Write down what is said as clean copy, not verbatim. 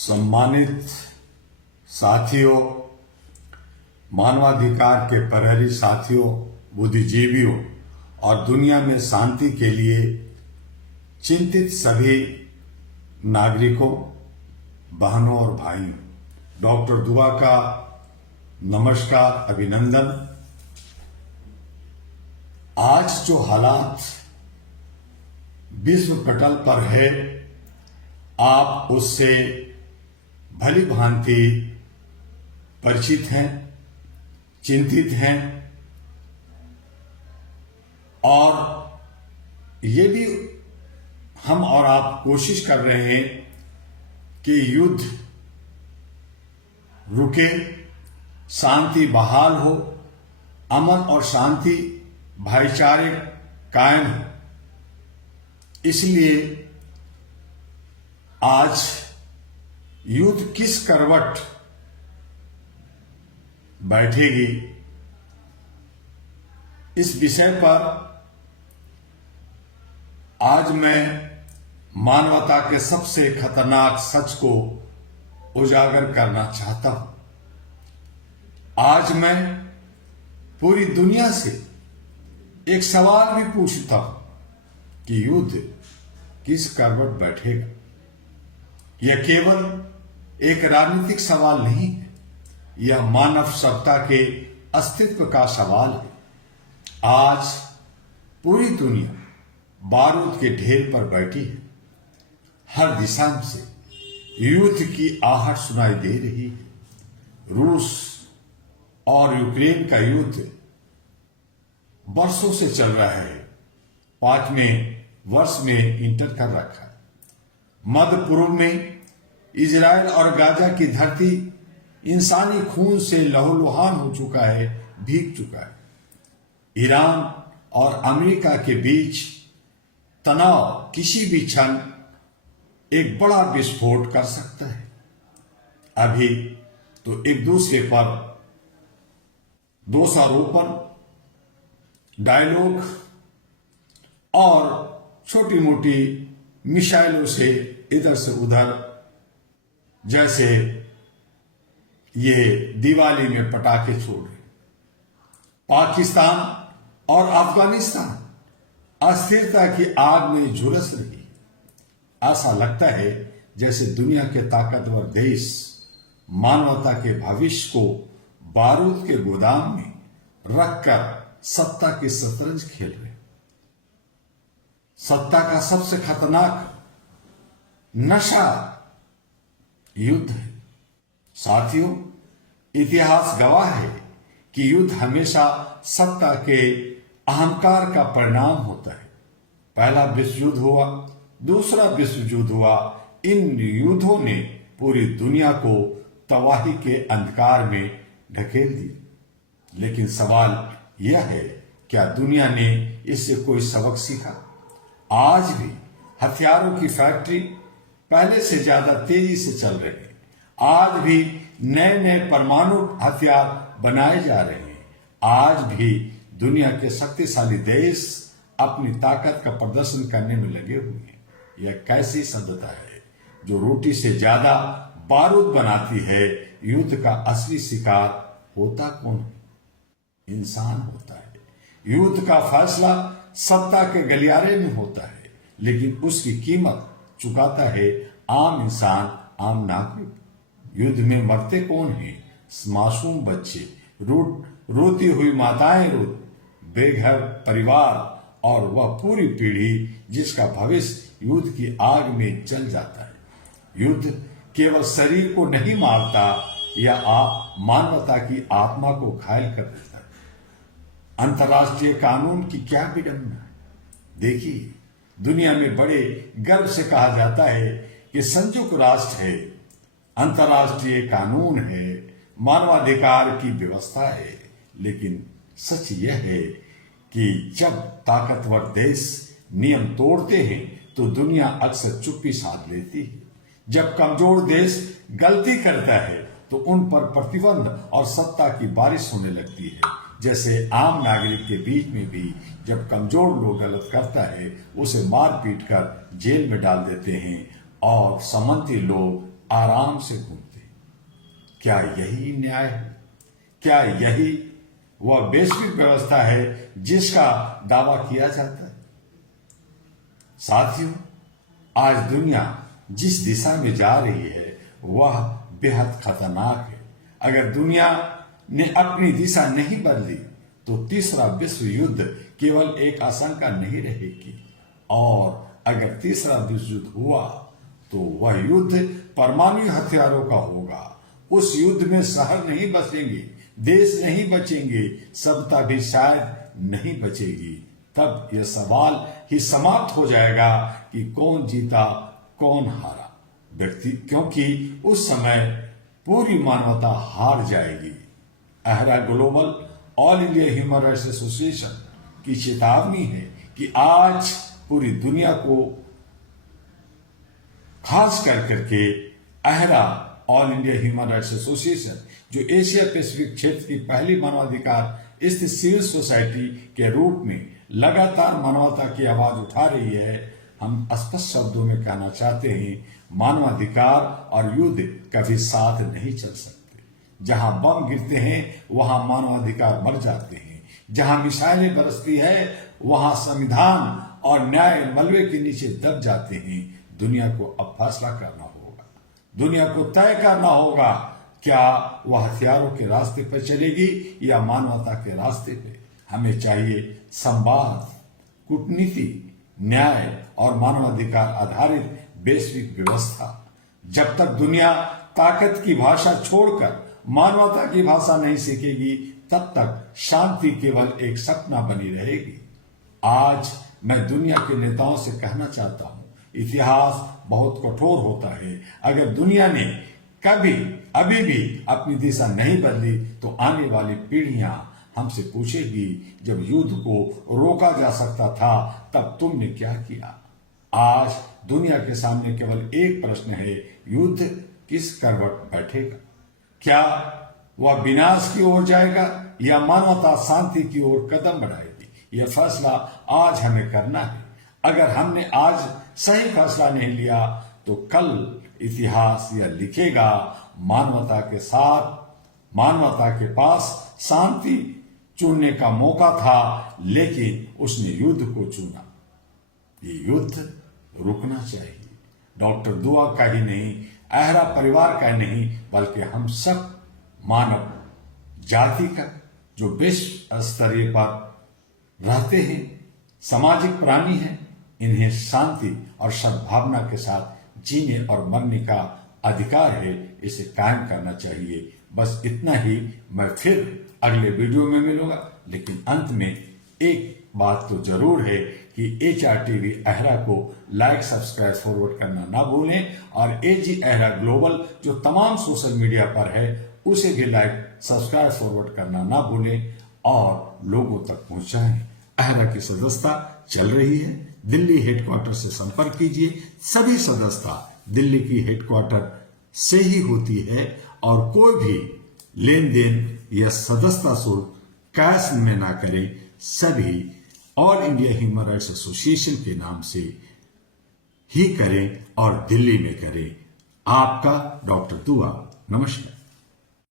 सम्मानित साथियों, मानवाधिकार के प्रहरी साथियों, बुद्धिजीवियों और दुनिया में शांति के लिए चिंतित सभी नागरिकों, बहनों और भाइयों, डॉक्टर दुआ का नमस्कार, अभिनंदन। आज जो हालात विश्व पटल पर है, आप उससे भली भांति परिचित हैं, चिंतित हैं और ये भी हम और आप कोशिश कर रहे हैं कि युद्ध रुके, शांति बहाल हो, अमन और शांति, भाईचारे कायम हो। इसलिए आज युद्ध किस करवट बैठेगी, इस विषय पर आज मैं मानवता के सबसे खतरनाक सच को उजागर करना चाहता हूं। आज मैं पूरी दुनिया से एक सवाल भी पूछता हूं कि युद्ध किस करवट बैठेगा। यह केवल एक राजनीतिक सवाल नहीं है, यह मानव सत्ता के अस्तित्व का सवाल है। आज पूरी दुनिया बारूद के ढेर पर बैठी है। हर दिशा से युद्ध की आहट सुनाई दे रही है। रूस और यूक्रेन का युद्ध वर्षों से चल रहा है, 5वें वर्ष में इंटर कर रखा है। मध्य पूर्व में इजराइल और गाजा की धरती इंसानी खून से लहूलुहान हो चुका है, भीग चुका है। ईरान और अमेरिका के बीच तनाव किसी भी क्षण एक बड़ा विस्फोट कर सकता है। अभी तो एक दूसरे पर दोषारोपण, डायलॉग और छोटी मोटी मिसाइलों से इधर से उधर, जैसे ये दिवाली में पटाखे छोड़ रहे। पाकिस्तान और अफगानिस्तान अस्थिरता की आग में झुलस रही। ऐसा लगता है जैसे दुनिया के ताकतवर देश मानवता के भविष्य को बारूद के गोदाम में रखकर सत्ता की शतरंज खेल रहे। सत्ता का सबसे खतरनाक नशा युद्ध है। साथियों, इतिहास गवाह है कि युद्ध हमेशा सत्ता के अहंकार का परिणाम होता है। पहला विश्व युद्ध हुआ, दूसरा विश्व युद्ध हुआ। इन युद्धों ने पूरी दुनिया को तबाही के अंधकार में ढकेल दिया। लेकिन सवाल यह है, क्या दुनिया ने इससे कोई सबक सीखा? आज भी हथियारों की फैक्ट्री पहले से ज्यादा तेजी से चल रही है। आज भी नए नए परमाणु हथियार बनाए जा रहे हैं। आज भी दुनिया के शक्तिशाली देश अपनी ताकत का प्रदर्शन करने में लगे हुए हैं। यह कैसी सभ्यता है जो रोटी से ज्यादा बारूद बनाती है? युद्ध का असली शिकार होता कौन है? इंसान होता है। युद्ध का फैसला सत्ता के गलियारे में होता है, लेकिन उसकी कीमत चुकाता है आम इंसान, आम नागरिक। युद्ध में मरते कौन हैं? मासूम बच्चे, रोती हुई माताएं, बेघर परिवार और वह पूरी पीढ़ी जिसका भविष्य युद्ध की आग में जल जाता है। युद्ध केवल शरीर को नहीं मारता, यह मानवता की आत्मा को घायल कर देता है। अंतर्राष्ट्रीय कानून की क्या विडंबना है। देखिए, दुनिया में बड़े गर्व से कहा जाता है कि संयुक्त राष्ट्र है, अंतर्राष्ट्रीय कानून है, मानवाधिकार की व्यवस्था है। लेकिन सच यह है कि जब ताकतवर देश नियम तोड़ते हैं तो दुनिया अक्सर चुप्पी साध लेती है। जब कमजोर देश गलती करता है तो उन पर प्रतिबंध और सत्ता की बारिश होने लगती है। जैसे आम नागरिक के बीच में भी जब कमजोर लोग गलत करता है, उसे मार पीट कर जेल में डाल देते हैं और सामंती लोग आराम से घूमते। क्या यही न्याय है? क्या यही वह वैश्विक व्यवस्था है जिसका दावा किया जाता है? साथियों, आज दुनिया जिस दिशा में जा रही है वह बेहद खतरनाक है। अगर दुनिया ने अपनी दिशा नहीं बदली तो तीसरा विश्व युद्ध केवल एक आशंका नहीं रहेगी, और अगर तीसरा विश्व युद्ध हुआ तो वह युद्ध परमाणु हथियारों का होगा। उस युद्ध में शहर नहीं बचेंगे, देश नहीं बचेंगे, सभ्यता भी शायद नहीं बचेगी। तब यह सवाल ही समाप्त हो जाएगा कि कौन जीता कौन हारा व्यक्ति, क्योंकि उस समय पूरी मानवता हार जाएगी। AHRA Global All India Human Rights Association की चेतावनी है कि आज पूरी दुनिया को खास करके AHRA All India Human Rights Association, जो एशिया पैसिफिक क्षेत्र की पहली मानवाधिकार स्थित सिविल सोसाइटी के रूप में लगातार मानवता की आवाज उठा रही है, हम स्पष्ट शब्दों में कहना चाहते हैं, मानवाधिकार और युद्ध कभी साथ नहीं चल सकते। जहां बम गिरते हैं वहां मानवाधिकार मर जाते हैं। जहां मिसाइलें बरसती है वहां संविधान और न्याय मलबे के नीचे दब जाते हैं। दुनिया को अब फैसला करना होगा, दुनिया को तय करना होगा, क्या वह हथियारों के रास्ते पर चलेगी या मानवता के रास्ते पे। हमें चाहिए संवाद, कूटनीति, न्याय और मानवाधिकार आधारित वैश्विक व्यवस्था। जब तक दुनिया ताकत की भाषा छोड़कर मानवता की भाषा नहीं सीखेगी तब तक शांति केवल एक सपना बनी रहेगी। आज मैं दुनिया के नेताओं से कहना चाहता हूं, इतिहास बहुत कठोर होता है। अगर दुनिया ने अभी भी अपनी दिशा नहीं बदली तो आने वाली पीढ़ियां हमसे पूछेगी, जब युद्ध को रोका जा सकता था तब तुमने क्या किया। आज दुनिया के सामने केवल एक प्रश्न है, युद्ध किस करवट बैठेगा? क्या वह विनाश की ओर जाएगा या मानवता शांति की ओर कदम बढ़ाएगी? यह फैसला आज हमें करना है। अगर हमने आज सही फैसला नहीं लिया तो कल इतिहास यह लिखेगा, मानवता के साथ, मानवता के पास शांति चुनने का मौका था लेकिन उसने युद्ध को चुना। ये युद्ध रुकना चाहिए। डॉक्टर दुआ का ही नहीं, अहरा परिवार का नहीं, बल्कि हम सब मानव जाति का, जो विश्व स्तरीय पर रहते हैं, सामाजिक प्राणी हैं, इन्हें शांति और सद्भावना के साथ जीने और मरने का अधिकार है। इसे कायम करना चाहिए। बस इतना ही। मैं फिर अगले वीडियो में मिलूंगा, लेकिन अंत में एक बात तो जरूर है कि HRTV अहरा को लाइक, सब्सक्राइब, फॉरवर्ड करना ना भूलें, और AG अहरा ग्लोबल जो तमाम सोशल मीडिया पर है उसे भी लाइक, सब्सक्राइब, फॉरवर्ड करना ना भूलें और लोगों तक पहुंचाएं। अहरा की सदस्यता चल रही है। दिल्ली हेडक्वार्टर से संपर्क कीजिए। सभी सदस्यता दिल्ली की हेडक्वार्टर से ही होती है और कोई भी लेन देन या सदस्यता शुल्क कैश में ना करें। सभी all India Human Rights association के नाम से ही करें और दिल्ली में करें। आपका डॉक्टर दुआ। नमस्कार।